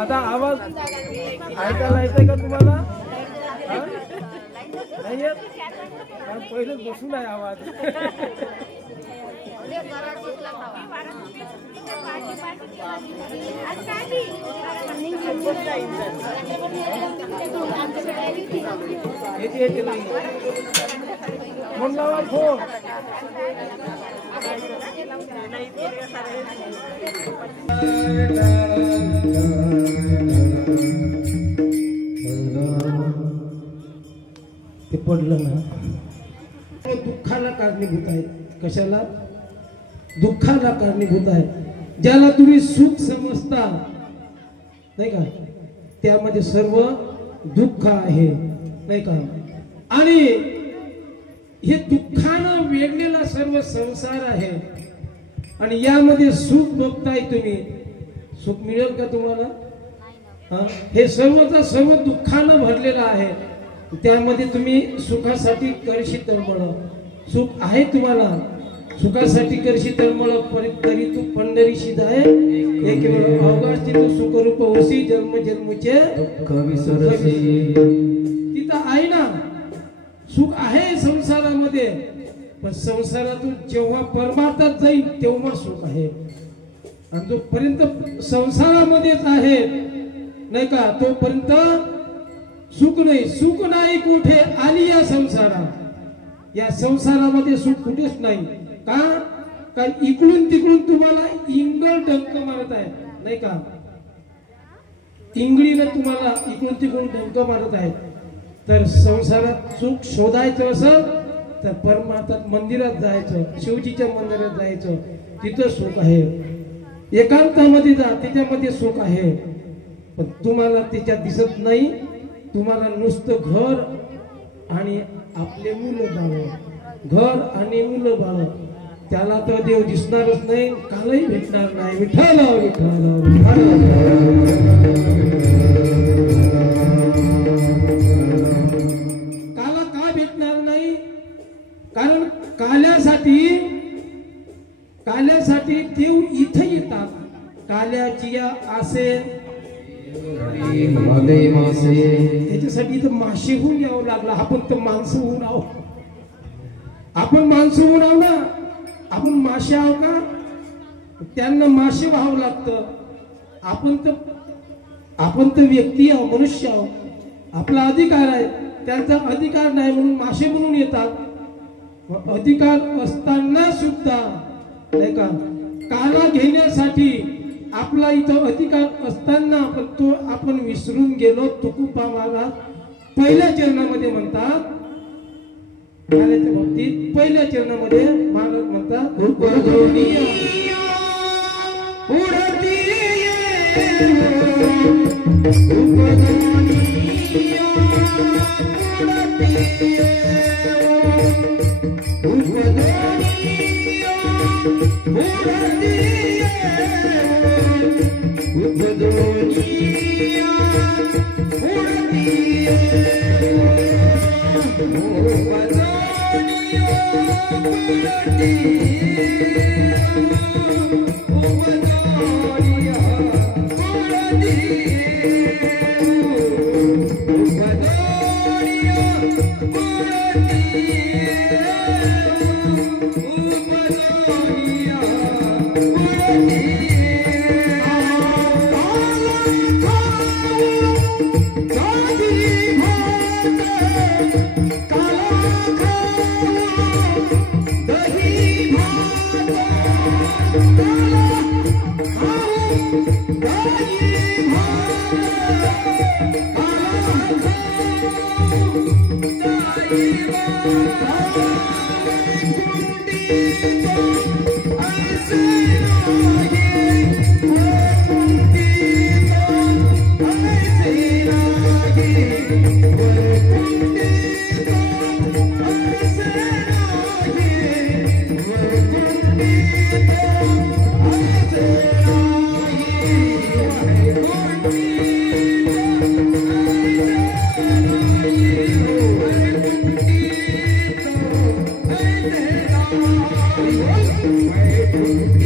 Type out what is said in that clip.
आता आवाज ऐकायला येतोय का तुम्हाला? नाही येत? पहिलेच बसून आहे आवाज. फोन लावा फोन. ते पडलं ना, दुःखाला कारणीभूत आहे. कशाला? दुःखाला कारणीभूत आहे. ज्याला तुम्ही सुख समजता नाही का, त्यामध्ये सर्व दुःख आहे नाही का. आणि हे दुःखानं वेढलेला सर्व संसार आहे. आणि यामध्ये सुख बघताय तुम्ही, सुख मिळेल का तुम्हाला? हे सर्वचा सर्व दुःखानं भरलेलं आहे. त्यामध्ये तुम्ही सुखासाठी करशी तळमळ. सुख आहे तुम्हाला, सुखासाठी करशी तळमळ. तरी तू पंढरीशी जाय एक अवकाश तू सुखरूप होशी जन्म जन्मचे दुःख विसरसी. तिथं आहे ना, सुख आहे संसारामध्ये. पण संसारातून जेव्हा परमार्थात जाईल तेव्हा सुख आहे. आणि जोपर्यंत संसारामध्येच आहे नाही का, तोपर्यंत सुख नाही. सुख नाही कुठे आली या संसारात. या संसारामध्ये सुख कुठेच नाही. का? काय इकडून तिकडून तुम्हाला इंगळ डंक मारत आहे नाही का. इंगळीने तुम्हाला इकडून तिकडून डंक मारत आहे. तर संसारात सुख शोधायचं असेल तर परमार्थात मंदिरात जायचं, शिवजीच्या मंदिरात जायचं. तिथं सुख आहे. एकांतामध्ये जा, त्याच्यामध्ये सुख आहे. पण तुम्हाला त्याच्यात दिसत नाही. तुम्हाला नुसतं घर आणि आपले मुलं बाळ, घर आणि मुलं बाळ, त्याला तर देव दिसणारच नाही, कालही भेटणार नाही. विठ्ठल विठ्ठल काला का भेटणार नाही? कारण काल्यासाठी देव इथे येतात. काल्याची आसे त्याच्यासाठी इथं मासे होऊन यावं लागलं. आपण तर माणसं होऊन आहो. आपण माणसं होऊन आहो ना. आपण मासे आहो का? त्यांना मासे व्हावं लागतं. आपण तर व्यक्ती आहो, मनुष्य आहो. आपला अधिकार आहे, त्यांचा अधिकार नाही म्हणून मासे म्हणून येतात. अधिकार असताना सुद्धा नाही का, काला घेण्यासाठी आपला इथं अधिकार असताना पण तो आपण विसरून गेलो. तुकोबा महाराज पहिल्या चरणामध्ये म्हणतात, काल्याच्या बाबतीत पहिल्या चरणामध्ये महाराज म्हणतात, Thank you.